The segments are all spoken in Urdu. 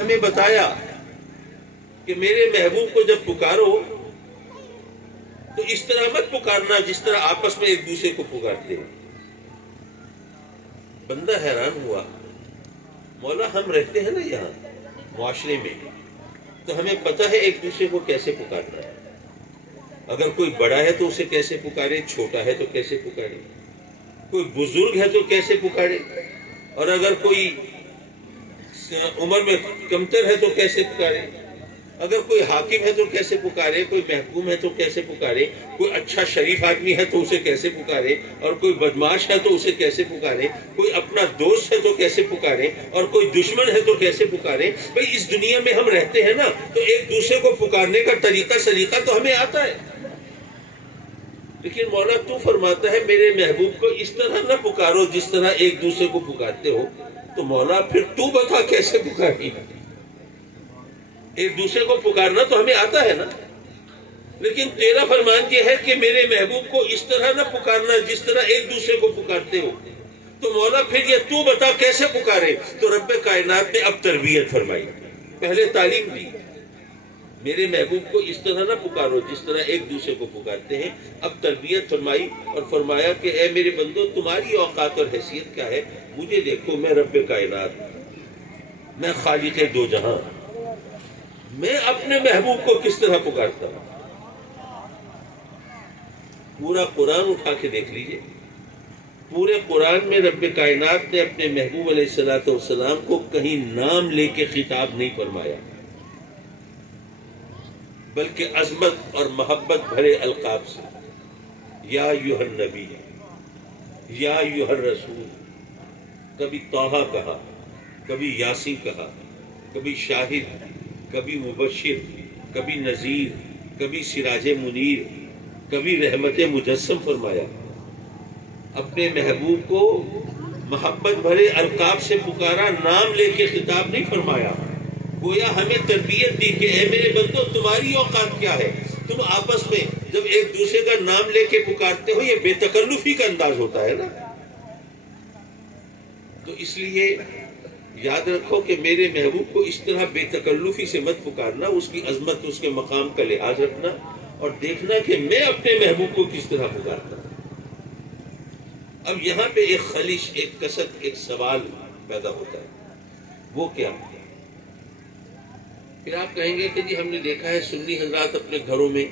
ہمیں بتایا کہ میرے محبوب کو جب پکارو تو اس طرح مت پکارنا جس طرح آپس میں ایک دوسرے کو پکارتے ہیں۔ بندہ حیران ہوا، مولا ہم رہتے ہیں نا یہاں معاشرے میں، تو ہمیں پتہ ہے ایک دوسرے کو کیسے پکارنا ہے۔ اگر کوئی بڑا ہے تو اسے کیسے پکارے، چھوٹا ہے تو کیسے پکارے، کوئی بزرگ ہے تو کیسے پکارے، اور اگر کوئی عمر میں کمتر ہے تو کیسے پکارے، اگر کوئی حاکم ہے تو کیسے پکارے، کوئی محکوم ہے تو کیسے پکارے، کوئی اچھا شریف آدمی ہے تو اسے کیسے پکارے، اور کوئی بدماش ہے تو اسے کیسے پکارے، کوئی اپنا دوست ہے تو کیسے پکارے، اور کوئی دشمن ہے تو کیسے پکارے۔ بھئی اس دنیا میں ہم رہتے ہیں نا، تو ایک دوسرے کو پکارنے کا طریقہ سلیقہ تو ہمیں آتا ہے، لیکن مولا تو فرماتا ہے میرے محبوب کو اس طرح نہ پکارو جس طرح ایک دوسرے کو پکارتے ہو۔ تو مولا پھر تو بتا کیسے پکاری؟ ایک دوسرے کو پکارنا تو ہمیں آتا ہے نا، لیکن تیرا فرمان یہ ہے کہ میرے محبوب کو اس طرح نہ پکارنا جس طرح ایک دوسرے کو پکارتے ہو۔ تو مولا پھر یہ تو بتا کیسے پکارے؟ تو رب کائنات نے اب تربیت فرمائی، پہلے تعلیم دی، میرے محبوب کو اس طرح نہ پکارو جس طرح ایک دوسرے کو پکارتے ہیں۔ اب تربیت فرمائی اور فرمایا کہ اے میرے بندو، تمہاری اوقات اور حیثیت کیا ہے؟ مجھے دیکھو، میں رب کائنات، میں خالق دو جہاں، میں اپنے محبوب کو کس طرح پکارتا ہوں۔ پورا قرآن اٹھا کے دیکھ لیجئے، پورے قرآن میں رب کائنات نے اپنے محبوب علیہ السلام کو کہیں نام لے کے خطاب نہیں فرمایا، بلکہ عظمت اور محبت بھرے القاب سے، یا ایھا النبی، یا ایھا الرسول، کبھی طٰہٰ کہا، کبھی یاسین کہا، کبھی شاہد، کبھی مبشر، کبھی نذیر، کبھی سراج منیر، کبھی رحمت مجسم فرمایا۔ اپنے محبوب کو محبت بھرے القاب سے پکارا، نام لے کے خطاب نہیں فرمایا۔ گویا ہمیں تربیت دی کہ اے میرے بندو، تمہاری اوقات کیا ہے؟ تم آپس میں جب ایک دوسرے کا نام لے کے پکارتے ہو، یہ بے تکلفی کا انداز ہوتا ہے نا۔ تو اس لیے یاد رکھو کہ میرے محبوب کو اس طرح بے تکلفی سے مت پکارنا، اس کی عظمت، اس کے مقام کا لحاظ رکھنا، اور دیکھنا کہ میں اپنے محبوب کو کس طرح پکارتا ہوں۔ اب یہاں پہ ایک خلش، ایک کسر، ایک سوال پیدا ہوتا ہے، وہ کیا؟ پھر آپ کہیں گے کہ جی ہم نے دیکھا ہے سنی حضرات اپنے گھروں میں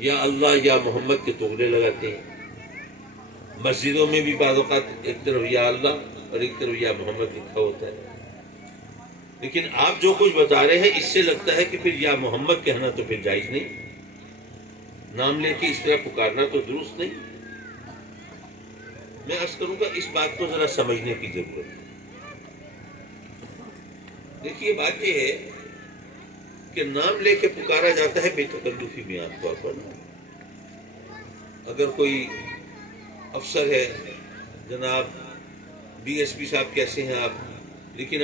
یا اللہ یا محمد کے تغلے لگاتے ہیں، مسجدوں میں بھی بعض اوقات ایک طرف یا اللہ اور ایک طرف یا محمد لکھا ہوتا ہے، لیکن آپ جو کچھ بتا رہے ہیں اس سے لگتا ہے کہ پھر یا محمد کہنا تو پھر جائز نہیں، نام لے کے اس طرح پکارنا تو درست نہیں۔ میں عرض کروں گا اس بات کو ذرا سمجھنے کی ضرورت ہے۔ دیکھیے بات یہ ہے کہ نام لے کے پکارا جاتا ہے بے تکلفی بیان طور پر۔ اگر کوئی افسر ہے، جناب ڈی ایس پی صاحب کیسے ہیں آپ، لیکن